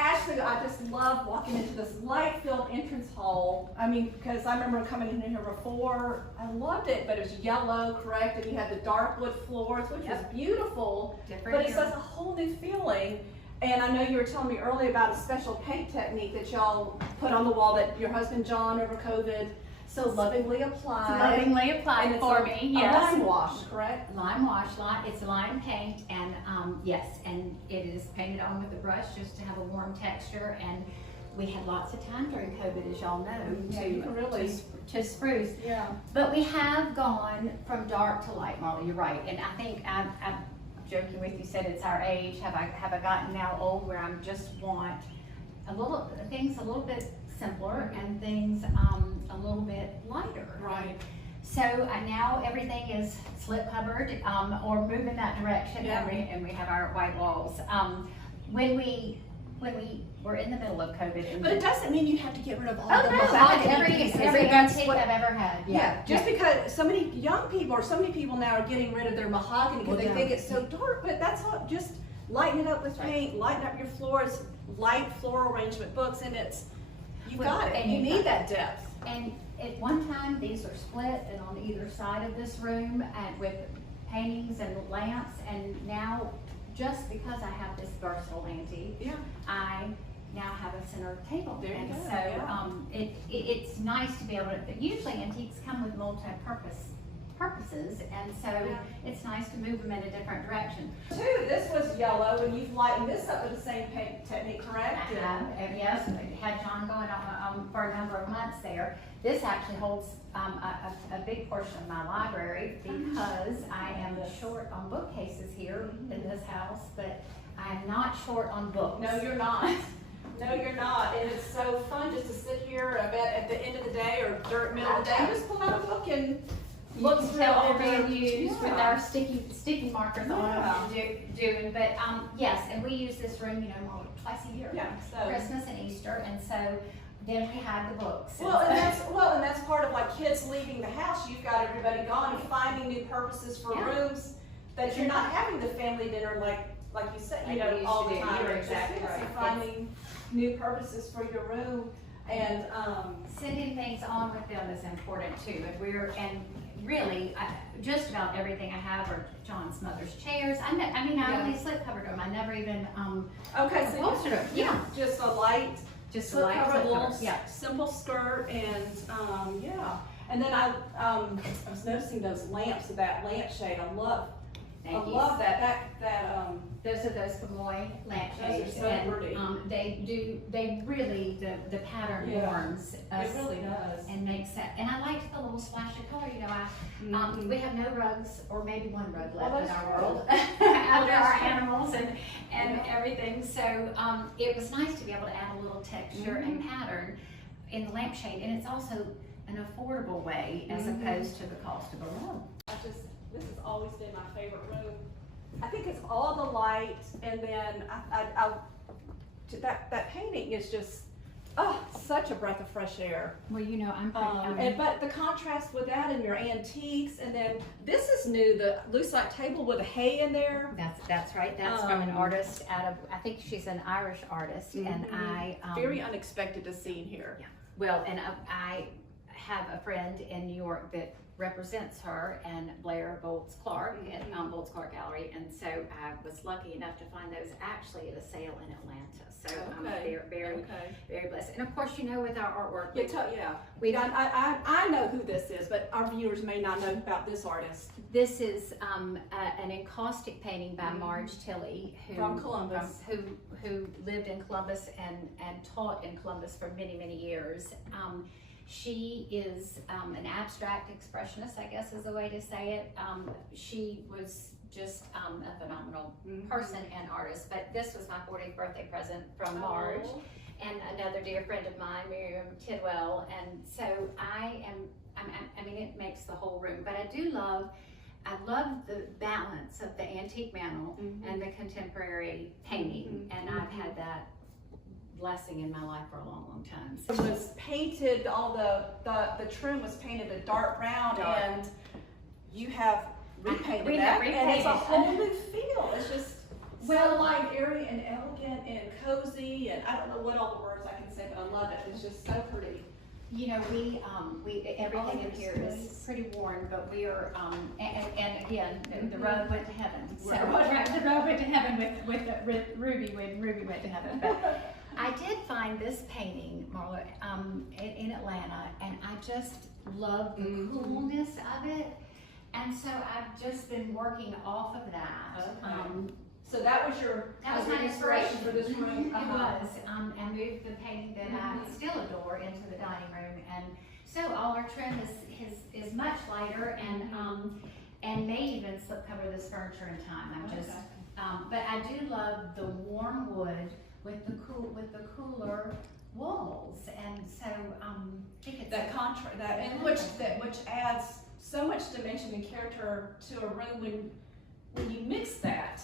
Ashley, I just love walking into this light-filled entrance hall. I mean, because I remember coming in here before, I loved it, but it was yellow, correct? And you had the dark wood floors, which was beautiful, but it's just a whole new feeling. And I know you were telling me earlier about a special paint technique that y'all put on the wall that your husband John over COVID so lovingly applied. Lovingly applied for me, yes. A lime wash, correct? Lime wash, it's lime paint, and yes, and it is painted on with a brush just to have a warm texture. And we had lots of time during COVID, as y'all know, to spruce. Yeah. But we have gone from dark to light, Marla. You're right, and I think I'm joking with you. Said it's our age. Have I gotten now old where I just want things a little bit simpler and things a little bit lighter. Right. So now everything is slip covered or move in that direction, and we have our white walls. When we were in the middle of COVID, but it doesn't mean you have to get rid of all the every antique I've ever had. Just because so many young people or so many people now are getting rid of their mahogany because they think it's so dark, but that's all. Just lighten it up with paint, lighten up your floors, light floral arrangement books, and you've got it. And you need that depth. And at one time, these are split and on either side of this room, and with paintings and lamps. And now, just because I have this versatile antique, I now have a center table. There you go. So it's nice to be able to. Usually, antiques come with purposes, and so it's nice to move them in a different direction. This was yellow, and you've lightened this up with the same paint technique, correct? And yes, had John going on for a number of months there. This actually holds a big portion of my library because I am short on bookcases here in this house, but I am not short on books. No, you're not. No, you're not. And it's so fun just to sit here. I bet at the end of the day or during middle of the day, just pull out a book and look through all they're being used with our sticky markers on them and doing. But yes, and we use this room, twice a year. Christmas and Easter, and so then we have the books. And that's part of like kids leaving the house. You've got everybody gone and finding new purposes for rooms that you're not having the family dinner like you said, all the time. You're exactly right. Finding new purposes for your room and sending things on with them is important too. And really, just about everything I have are John's mother's chairs. I only slip covered them. I never even just a light. Just slip like cover, a little simple skirt, and and then I was noticing those lamps, that lampshade. I love that. Those are those Pamoy lampshades, so pretty. They really the pattern warms us. It really does, and makes that. And I liked the little splash of color. We have no rugs, or maybe one rug left in our world after our animals and everything. So it was nice to be able to add a little texture and pattern in the lampshade, and it's also an affordable way as opposed to the cost of a rug. This has always been my favorite room. I think it's all the light, and then that painting is just such a breath of fresh air. Well, but the contrast with that and your antiques, and then this is new, the lucite table with a hay in there. That's right. That's from an artist I think she's an Irish artist, and very unexpected to see in here. Yeah. Well, and I have a friend in New York that represents her, and Blair Boltz Clark at Boltz Clark Gallery, and so I was lucky enough to find those actually at a sale in Atlanta. So I'm very blessed. And of course, with our artwork, I know who this is, but our viewers may not know about this artist. This is an encaustic painting by Marge Tilley, from Columbus, who lived in Columbus and taught in Columbus for many years. She is an abstract expressionist, I guess is a way to say it. She was just a phenomenal person and artist. But this was my 40th birthday present from Marge and another dear friend of mine, Miriam Tidwell. And so it makes the whole room. But I love the balance of the antique mantle and the contemporary painting. And I've had that blessing in my life for a long time. So it was painted, all the trim was painted a dark brown, and you have repainted that, and it's a whole new feel. It's just well lined area and elegant and cozy, and I don't know what all the words I can say, but I love it. It's just so pretty. You know, we everything in here is pretty worn, but we are, and again, the road went to heaven. So the road went to heaven with Ruby when Ruby went to heaven. But I did find this painting, Marla, in Atlanta, and I just love the coolness of it. And so I've just been working off of that. Okay. So that was my inspiration for this room. It was, and moved the painting that I still adore into the dining room, and so all our trim is much lighter, and may even slipcover this furniture in time. I'm just, but I do love the warm wood with the cooler walls, and so I think it's that contrast, which adds so much dimension and character to a room when you mix that.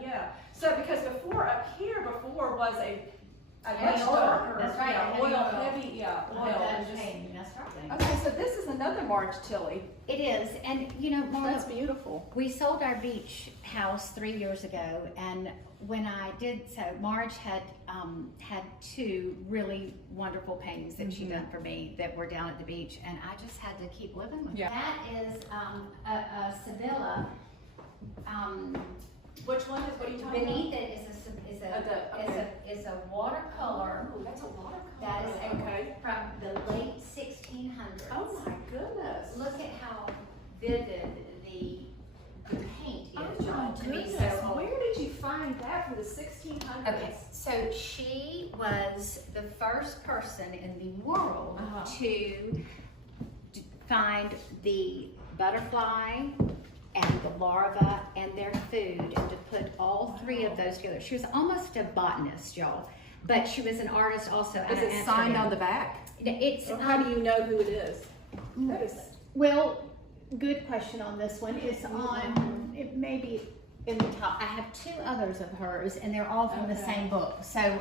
Yeah. So because before was a much darker, that's right, heavy oil. That's right. Okay, so this is another Marge Tilly. It is, and you know, Marla, that's beautiful. We sold our beach house 3 years ago, and when I did so, Marge had two really wonderful paintings that she done for me that were down at the beach, and I just had to keep living with them. That is a Sevilla. Which one is? What are you talking beneath about? It is a watercolor. Oh, that's a watercolor. That is from the late 1600s. Oh my goodness! Look at how vivid the paint is. To me, so where did you find that from the 1600s? Okay, so she was the first person in the world to find the butterfly and the larva and their food, and to put all three of those together. She was almost a botanist, y'all, but she was an artist also. Is it signed on the back? It's. How do you know who it is? That is. Well, good question on this one. It's on, it may be in the top. I have two others of hers, and they're all from the same book. So,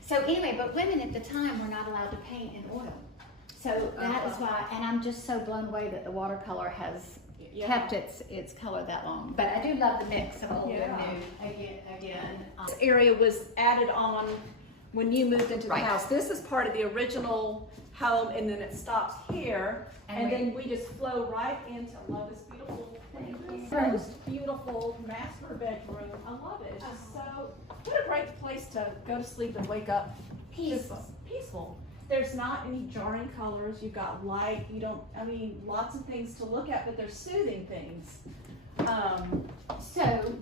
so anyway, but women at the time were not allowed to paint in oil. So that is why, and I'm just so blown away that the watercolor has kept its color that long. But I do love the mix of old and new again. This area was added on when you moved into the Right. house. This is part of the original home, and then it stops here, and then we just flow right into, love this beautiful, most beautiful master bedroom. I love it. It's just so, what a great place to go to sleep and wake up peaceful. There's not any jarring colors. You've got light. You don't, I mean, lots of things to look at, but they're soothing things. So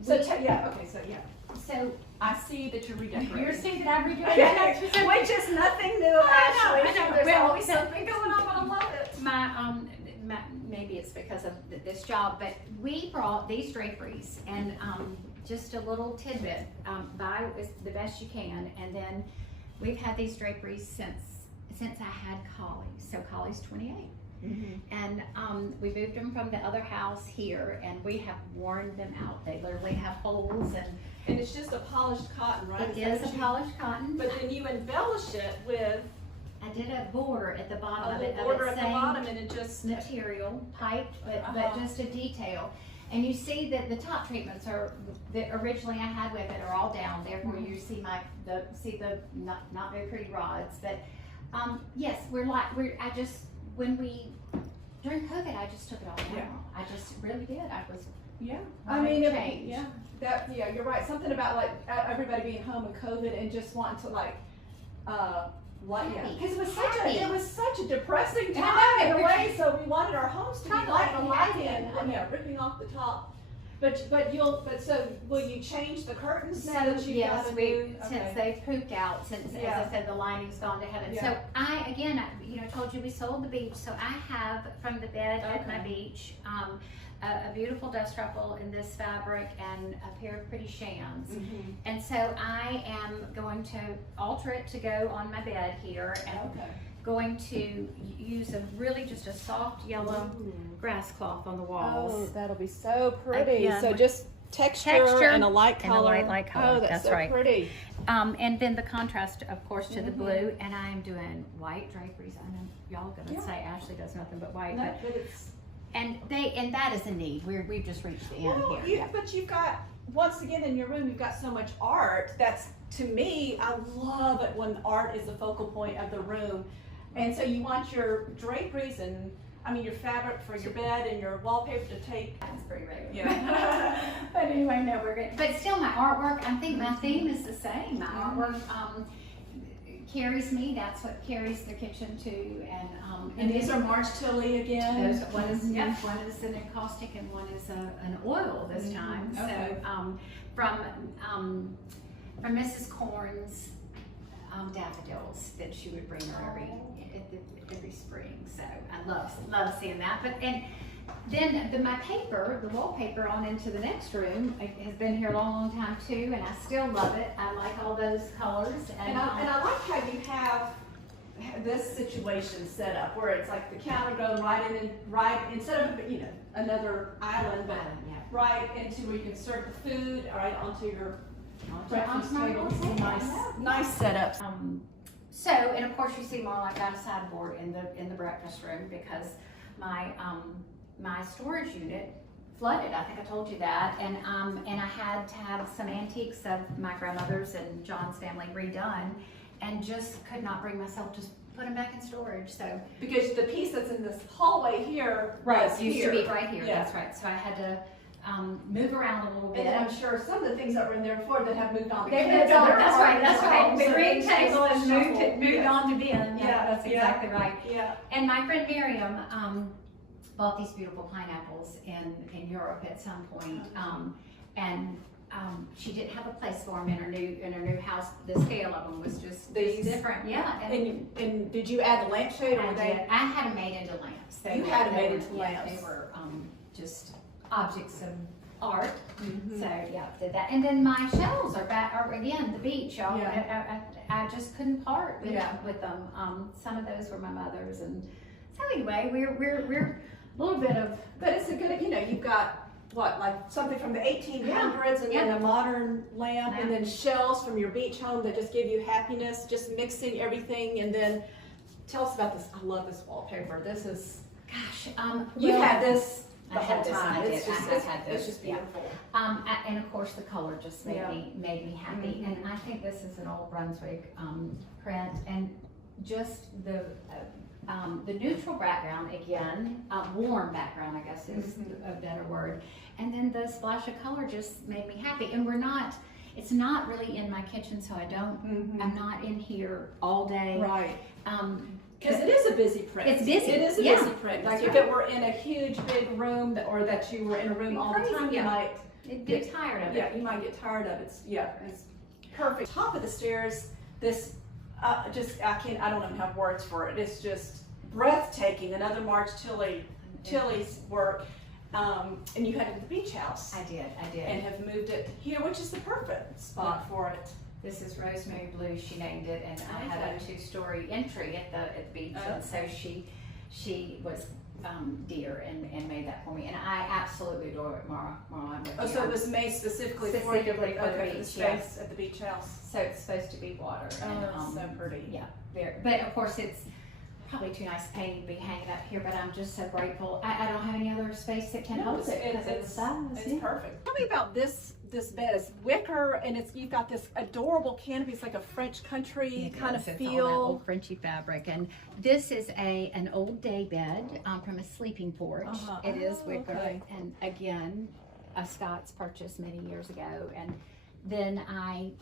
I see that you're redecorating. you're seeing that I'm redoing Which is nothing new, actually. I know. There's Well, always something going on, but I love it. my maybe it's because of this job, but we brought these draperies, and just a little tidbit, buy the best you can, and then we've had these draperies since I had Collie. So Collie's 28. And we moved them from the other house here, and we have worn them out. They literally have holes, And it's just a polished cotton, right? it is a polished cotton. But then you embellish it with I did a border at the bottom a of it, little border of at the the same bottom, and it just material, piped, but just a detail. And you see that the top treatments are that originally I had with it are all down. Therefore, you see the not very pretty rods. But yes, during COVID, I just took it all down. Yeah. I just really did. I was I mean, change. you're right. Something about like everybody being home and COVID and just wanting to like because it was such a depressing time in a way. So we wanted our homes to be light and lighting, and ripping off the top. But will you change the curtains now that you've got a new? Since they've pooped out, since as I said, the lining's gone to heaven. Yeah. So I told you we sold the beach. So I have from the bed at my beach a beautiful dust ruffle in this fabric and a pair of pretty shams. And so I am going to alter it to go on my bed here, and going to use just a soft yellow grass cloth on the walls. Oh, that'll be so pretty. Again, so just texture and a light color. And a light color. Oh, that's so right. pretty. And then the contrast, of course, to the blue. And I am doing white draperies. I know y'all gonna say Ashley does nothing but white, But it's and that is a need. We've just reached the end here. But you've got once again, in your room, you've got so much art. That's, to me, I love it when art is the focal point of the room. And so you want your draperies and, I mean, your fabric for your bed and your wallpaper to take. That's pretty regular. Yeah. But anyway, no, we're good. But still, my artwork, I think my theme is the same. My artwork carries me. That's what carries the kitchen too. And these are March Tilly again. Those, one is one is an encaustic and one is an oil this time. Okay. So from Mrs. Corn's daffodils that she would bring her every spring. So I love seeing that. But and then my paper, the wallpaper on into the next room has been here a long time too, and I still love it. I like all those colors. And I like how you have this situation set up where it's like the counter going right instead of another island, but right into where you can serve the food right onto your breakfast table. Nice setup. So, and of course you see more like got a sideboard in the breakfast room because my storage unit flooded. I think I told you that, and I had to have some antiques of my grandmother's and John's family redone, and just could not bring myself to put them back in storage. So because the piece that's in this hallway here used to be right here. Yeah. That's right. So I had to move around a little bit. And I'm sure some of the things that were in there before that have moved on. That's right. The green table has moved on to bin. Yeah, that's exactly right. Yeah. And my friend Miriam bought these beautiful pineapples in Europe at some point, and she didn't have a place for them in her new house. The scale of them was just different. Yeah. And did you add the lampshade or I had them made into lamps. You had them made into lamps. They were just objects of art. So yeah, did that. And then my shells are again the beach. Y'all. Yeah. I just couldn't part with them. Some of those were my mother's, and so anyway, we're a little bit of. But it's a good, you've got what, like something from the 1800s and then a modern lamp and then shells from your beach home that just give you happiness, just mixing everything. And then tell us about this. I love this wallpaper. This is, you've had this the whole time. It's just beautiful. And of course the color just made me happy. And I think this is an old Brunswick print, and just the neutral background again, warm background I guess is a better word, and then the splash of color just made me happy. And it's not really in my kitchen, so I'm not in here all day. Right. Because it is a busy print. It's busy. It is a busy print. Like if it were in a huge big room or that you were in a room all the time, you might get tired of it. Yeah, you might get tired of it. It's perfect. Top of the stairs, this I don't even have words for it. It's just breathtaking. Another March Tilly's work. And you had it at the beach house. I did. And have moved it here, which is the perfect spot for it. This is Rosemary Blue, she named it, and I had a 2-story entry at the beach, and so she was dear and made that for me, and I absolutely adore it, Marla. So it was made specifically for the space at the beach house. So it's supposed to be water. And, so pretty. Yeah, very. But of course it's probably too nice painting to be hanging up here, but I'm just so grateful. I don't have any other space that can hold it. It's perfect. Tell me about this bed. It's wicker, and you've got this adorable canopy. It's like a French country kind of feel. All that old Frenchy fabric, and this is an old day bed from a sleeping porch. It is wicker, and again, a Scott's purchase many years ago. And then I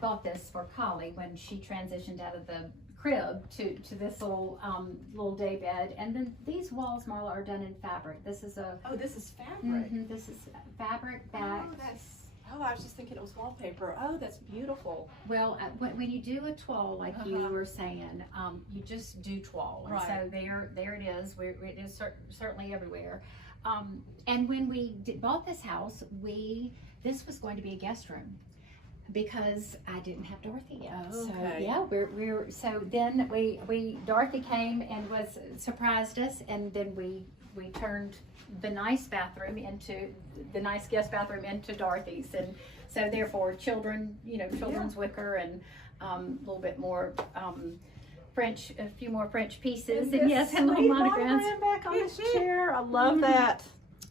bought this for Collie when she transitioned out of the crib to this little day bed. And then these walls, Marla, are done in fabric. This is this is fabric. This is fabric back. I was just thinking it was wallpaper. Oh, that's beautiful. Well, when you do a toile like you were saying, you just do toile. And so there it is. It is certainly everywhere. And when we bought this house, this was going to be a guest room, because I didn't have Dorothy yet. So yeah, so then Dorothy came and surprised us, and then we turned the nice guest bathroom into Dorothy's, and so therefore children's wicker and a little bit more French, a few more French pieces, and yes, and little monograms back on this chair. I love that.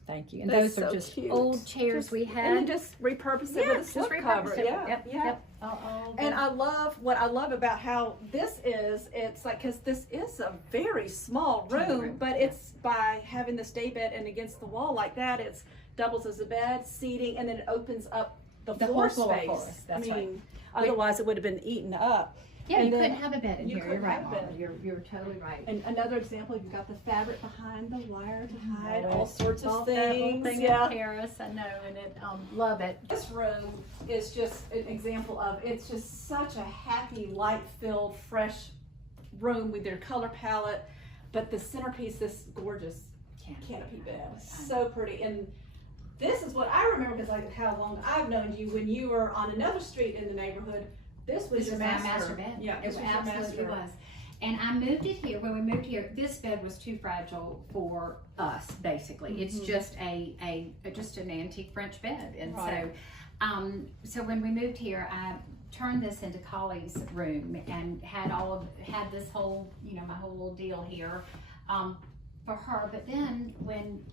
Thank you. And That's those are so just cute. old chairs we And had. you just repurpose it Yeah, with a slip repurpose cover. it. Yeah, Yep, yeah. yep. All And the- what I love about how this is, it's like, cause this is a very small Tiny room, room, but yeah. it's by having this day bed and against the wall like that, it's doubles as a bed, seating, and then it opens up the whole floor floor space. for us, that's right. Otherwise it would have been eaten up. Yeah, And you then couldn't have a bed in you here. You're couldn't right, have a Mom. bed. You're totally right. And another example, you've got the fabric behind the wire to hide Know all it. sorts All of that little things. thing Yeah. in Paris, I know, and it love it. This room is just an example of, it's just such a happy, light-filled, fresh room with their color palette. But the centerpiece, this gorgeous canopy bed, so pretty. And this is what I remember, because like how long I've known you, when you were on another street in the neighborhood. This was This your was my master. master bed. Yeah, It this was your absolutely master. was. And I moved it here. When we moved here, this bed was too fragile for us. Basically, it's just just an antique French bed, and Right. so when we moved here, I turned this into Collie's room and had this whole my whole little deal here for her. But then when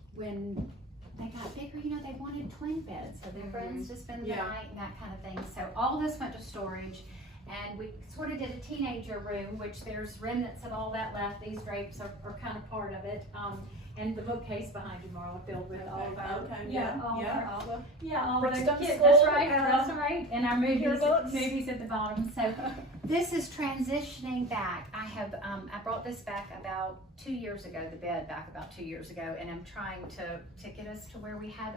they got bigger, they wanted twin beds, so their friends to spend the Yeah. night and that kind of thing. So all this went to storage. And we sort of did a teenager room, which there's remnants of all that left. These drapes are kind of part of it. And the bookcase behind you, Marla, filled with all of our, all the Brixton kids, School, that's right. And our yearbooks. movies at the bottom. So this is transitioning back. I brought this back about 2 years ago, the bed back about 2 years ago, and I'm trying to get us to where we have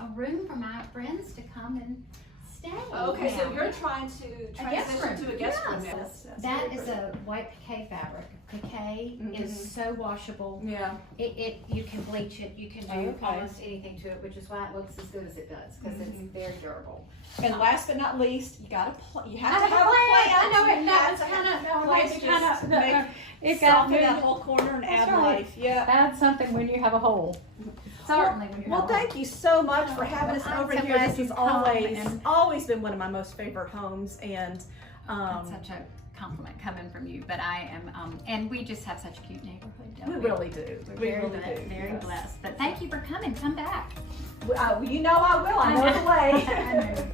a room for my friends to come and stay. Okay, so now. you're trying to transition to a guest room. Yes. That's That very is pretty. a white piqué fabric. Piqué is so washable. Yeah. You can bleach it. You can do Okay. almost anything to it, which is why it looks as good as it does, because it's very durable. And last but not least, you have to I have have a a plan. plan. I know it. You That have was to have kind of a no, plan it's to kind just of make it got soften moved. that whole corner and That's add right. life. Yeah. Add something when you have a hole. Certainly when you have Well, a hole. thank you so much for having us I'm over so here. glad This has you've come, and- always been one of my most favorite homes, and That's such a compliment coming from you, but I am, and we just have such a cute neighborhood, don't we we? really do. We're We very really blessed, do. very yes. blessed. But thank you for coming. Come back. You know I will. I know the way. I know.